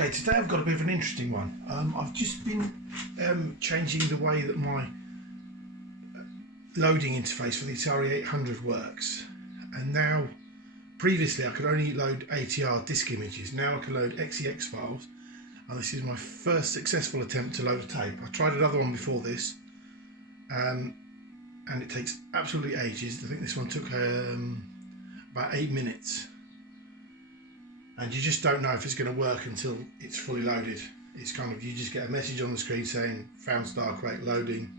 Okay, today I've got a bit of an interesting one. I've just been changing the way that my loading interface for the Atari 800 works, and now previously I could only load ATR disk images. Now I can load XEX files, and this is my first successful attempt to load a tape. I tried another one before this, and it takes absolutely ages. I think this one took about 8 minutes. And you just don't know if it's going to work until it's fully loaded. It's kind of, you just get a message on the screen saying found Starquake loading,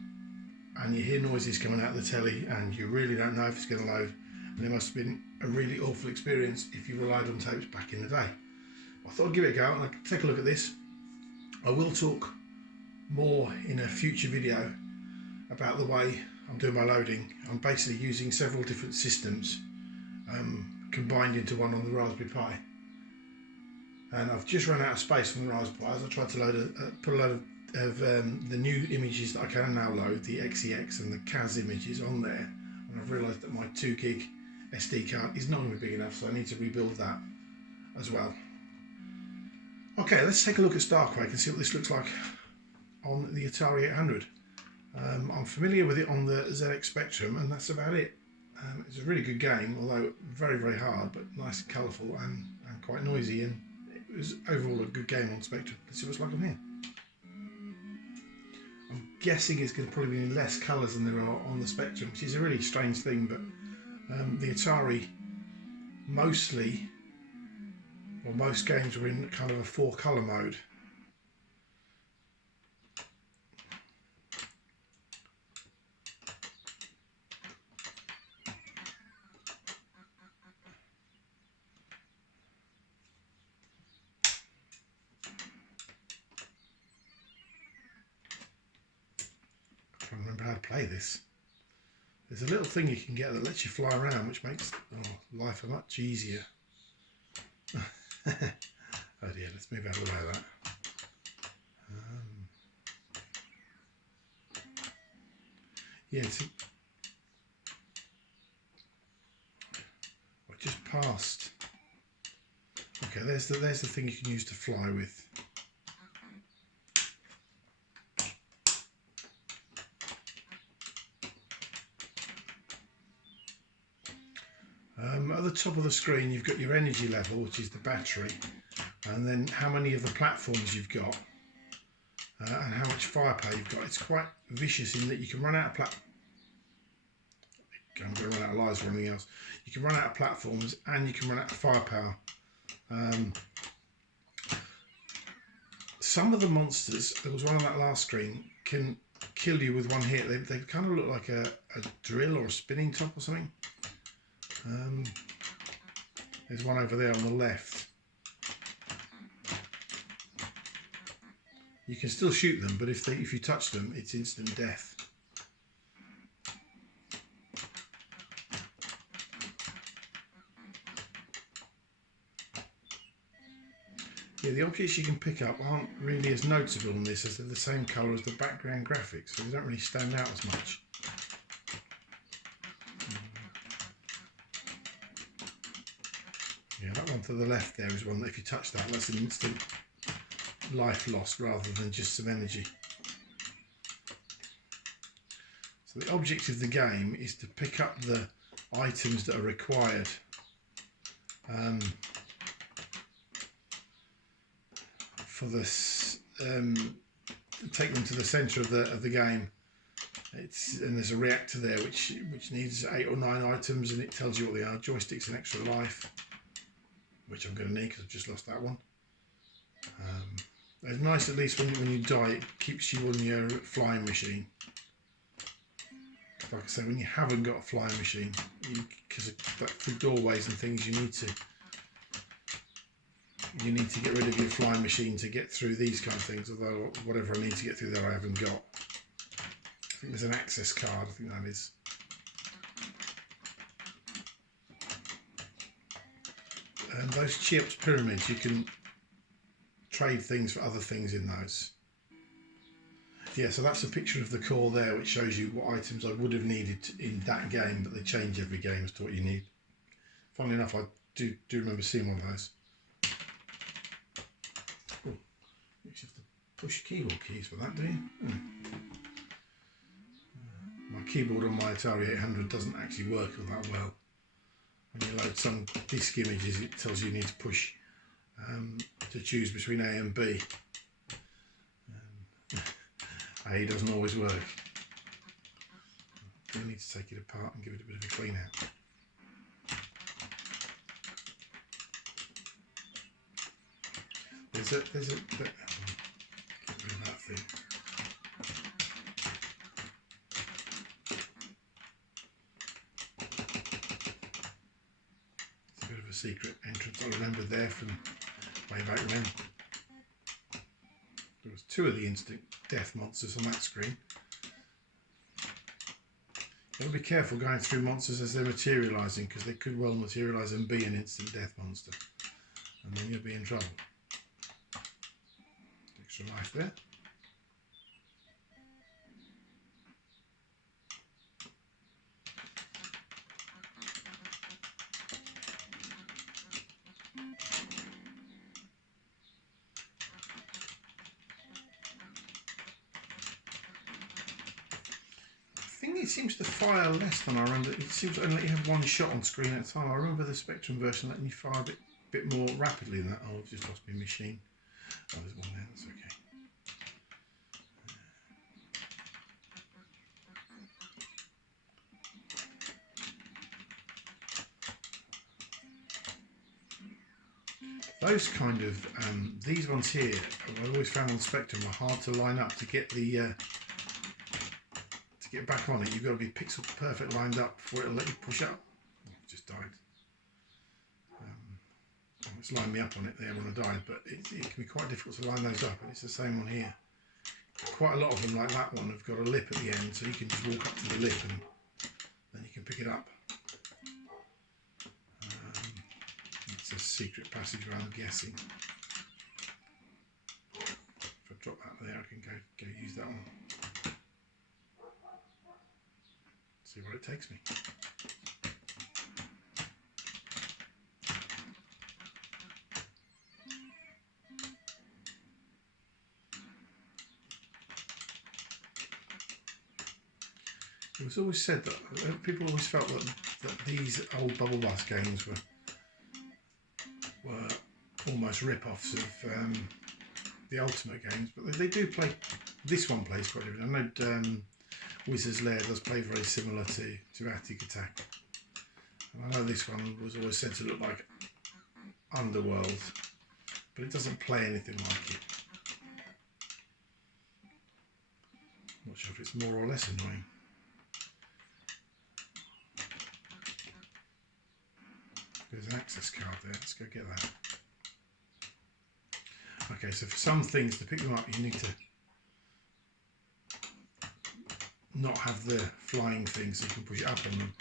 and you hear noises coming out of the telly, and you really don't know if it's going to load. And it must have been a really awful experience if you relied on tapes back in the day. I thought I'd give it a go and I'd take a look at this. I will talk more in a future video about the way I'm doing my loading. I'm basically using several different systems combined into one on the Raspberry Pi. And I've just run out of space on the Raspberry Pi as I tried to load put a load of the new images that I can now load, the XEX and the CAS images on there, and I've realised that my 2 gig SD card is not going to be big enough, so I need to rebuild that as well. Okay, let's take a look at Starquake and see what this looks like on the Atari 800. I'm familiar with it on the ZX Spectrum, and that's about it. It's a really good game, although very, very hard, but nice and colourful and quite noisy, and it was overall a good game on Spectrum. Let's see what's like on here. I'm guessing it's going to probably be less colours than there are on the Spectrum, which is a really strange thing, but the Atari most games were in kind of a 4-colour mode. I remember how to play this. There's a little thing you can get that lets you fly around, which makes life much easier. Oh dear, let's move out of the way of that. Yeah, I just passed. Okay, there's the thing you can use to fly with. At the top of the screen you've got your energy level, which is the battery, and then how many of the platforms you've got, and how much firepower you've got. It's quite vicious in that you can run out of I'm going to run out of lives or anything else. You can run out of platforms and you can run out of firepower. Some of the monsters, there was one on that last screen, can kill you with one hit. They kind of look like a drill or a spinning top or something. There's one over there on the left. You can still shoot them, but if you touch them, it's instant death. Yeah, the objects you can pick up aren't really as noticeable in this, as they're the same colour as the background graphics, so they don't really stand out as much. Yeah, that one to the left there is one that if you touch that, that's an instant life lost rather than just some energy. So the object of the game is to pick up the items that are required for this, take them to the centre of the game. And there's a reactor there which needs 8 or 9 items, and it tells you what they are. Joysticks and extra life, which I'm going to need because I've just lost that one. It's nice, at least when you die, it keeps you on your flying machine. Like I say, when you haven't got a flying machine, because for doorways and things, you need to get rid of your flying machine to get through these kind of things. Although whatever I need to get through there, I haven't got. I think there's an access card. I think that is. And those Cheops pyramids, you can trade things for other things in those. Yeah, so that's a picture of the core there, which shows you what items I would have needed in that game, but they change every game as to what you need. Funnily enough, I do remember seeing one of those. Ooh. You have to push keyboard keys for that, do you? My keyboard on my Atari 800 doesn't actually work all that well. When you load some disk images, it tells you need to push to choose between A and B. A doesn't always work. You need to take it apart and give it a bit of a clean out. There's a get rid of that thing. It's a bit of a secret entrance I remember there from way back when. There was 2 of the instant death monsters on that screen. You've got to be careful going through monsters as they're materialising, because they could well materialise and be an instant death monster, and then you'll be in trouble. Extra life there. I think it seems to fire less than I remember. It seems to only let you have 1 shot on screen at a time. I remember the Spectrum version letting you fire a bit more rapidly than that. Oh, I've just lost my machine. Oh, there's one there, that's okay. Those kind of, these ones here, I always found on Spectrum are hard to line up to get the, to get back on it. You've got to be pixel perfect lined up before it'll let you push up. Oh, it just died. It's lined me up on it there when I died, but it can be quite difficult to line those up, and it's the same one here. Quite a lot of them, like that one, have got a lip at the end, so you can just walk up to the lip and then you can pick it up. It's a secret passageway, I'm guessing. If I drop that there, I can go use that one. See where it takes me. It was always said that people always felt that these old Bubble Bus games were almost rip-offs of the Ultimate games, but they do play. This one plays quite different. I know Wizard's Lair does play very similar to Attic Attack, and I know this one was always said to look like Underworld, but it doesn't play anything like it. Not sure if it's more or less annoying. There's an access card there, let's go get that. Okay, so for some things, to pick them up, you need to not have the flying thing so you can push it up on them.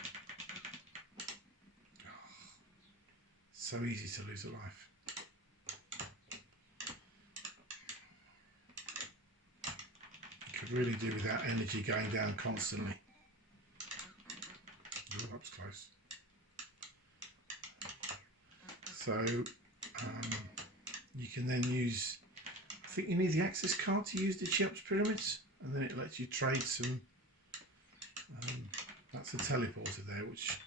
Oh, so easy to lose a life. You could really do without energy going down constantly. Ooh, that was close. So you can then use, I think you need the access card to use the Cheops pyramids, and then it lets you trade some, that's a teleporter there, which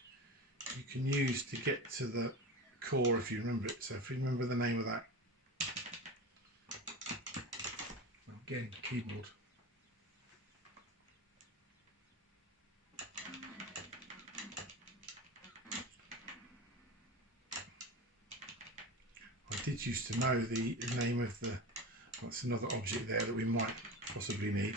you can use to get to the core if you remember it. So if you remember the name of that, again, keyboard. I did used to know the name of the, that's another object there that we might possibly need.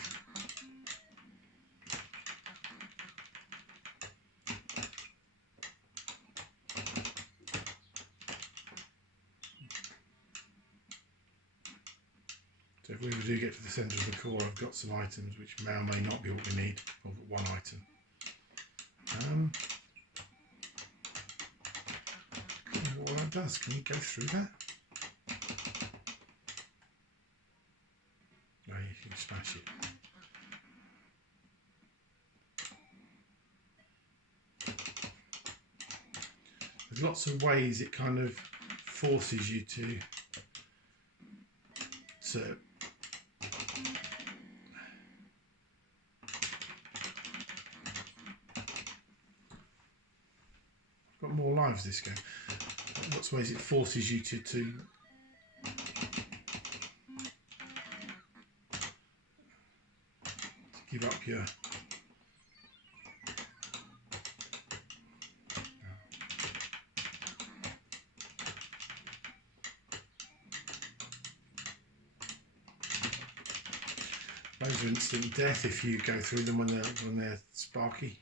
So if we ever do get to the centre of the core, I've got some items which may or may not be what we need, or one item. What that does, can you go through that? No, you can smash it. There's lots of ways it kind of forces you to got more lives this game. Lots of ways it forces you to give up your those are instant death if you go through them when they're sparky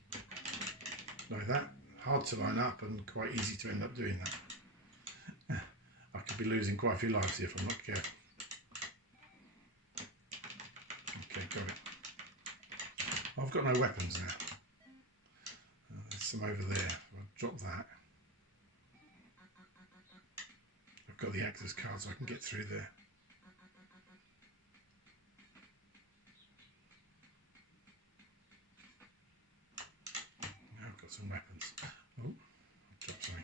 like that. Hard to line up and quite easy to end up doing that. I could be losing quite a few lives here if I'm not careful. Okay, got it. I've got no weapons now. There's some over there. I'll drop that. I've got the access card so I can get through there. Now I've got some weapons. Oh, I'll drop something.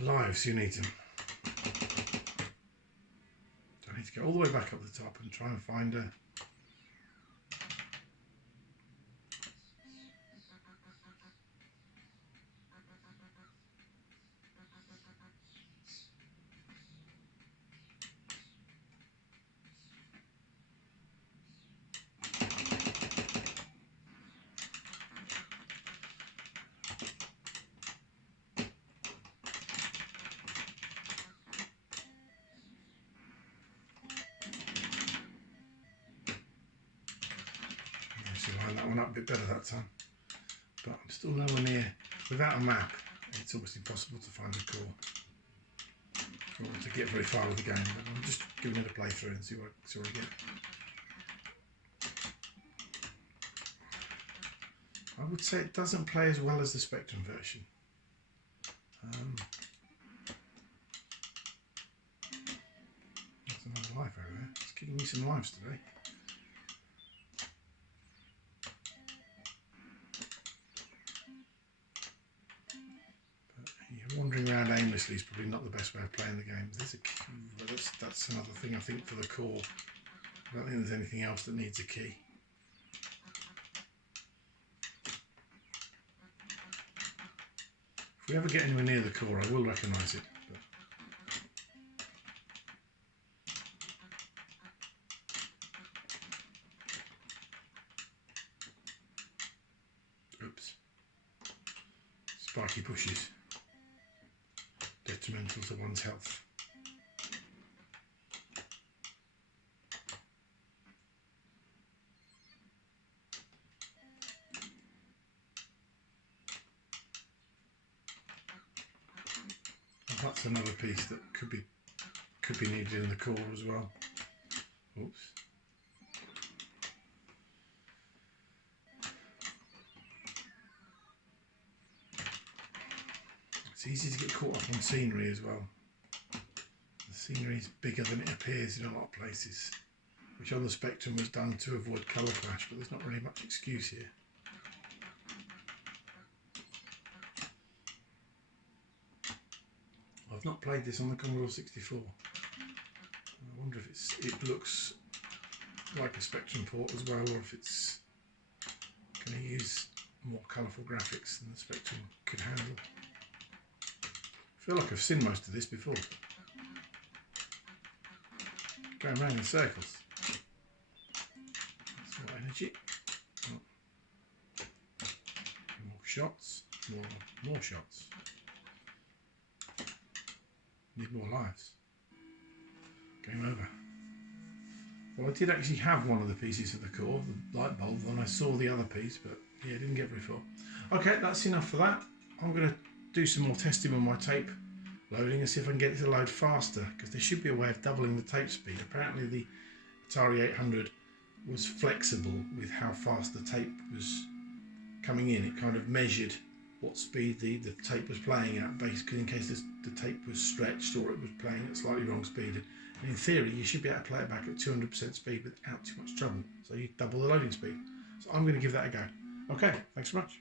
Lives, you need them. So I need to go all the way back up the top and try and find a... line that one up a bit better that time, but I'm still nowhere near. Without a map, it's almost impossible to find the core or to get very far with the game. But I'm just giving it a playthrough and see what I get. I would say it doesn't play as well as the Spectrum version. There's another life over there. It's giving me some lives today. Wandering around aimlessly is probably not the best way of playing the game. There's a key, that's another thing I think for the core. I don't think there's anything else that needs a key. If we ever get anywhere near the core, I will recognise it. But... oops. Sparky bushes. Detrimental to one's health. And that's another piece that could be needed in the core as well. Oops. It's easy to get caught up on scenery as well. The scenery is bigger than it appears in a lot of places, which on the Spectrum was done to avoid colour clash, but there's not really much excuse here. I've not played this on the Commodore 64. I wonder if it looks like a Spectrum port as well, or if it's going to use more colourful graphics than the Spectrum could handle. I feel like I've seen most of this before. Going around in circles. That's more energy. More shots. More shots. Need more lives. Game over. Well, I did actually have one of the pieces of the core, the light bulb, and I saw the other piece, but yeah, didn't get very far. Okay, that's enough for that. I'm going to do some more testing on my tape loading and see if I can get it to load faster, because there should be a way of doubling the tape speed. Apparently the Atari 800 was flexible with how fast the tape was coming in. It kind of measured what speed the tape was playing at, basically in case the tape was stretched or it was playing at slightly wrong speed. And in theory you should be able to play it back at 200% speed without too much trouble, so you double the loading speed. So I'm going to give that a go. Okay, thanks so much.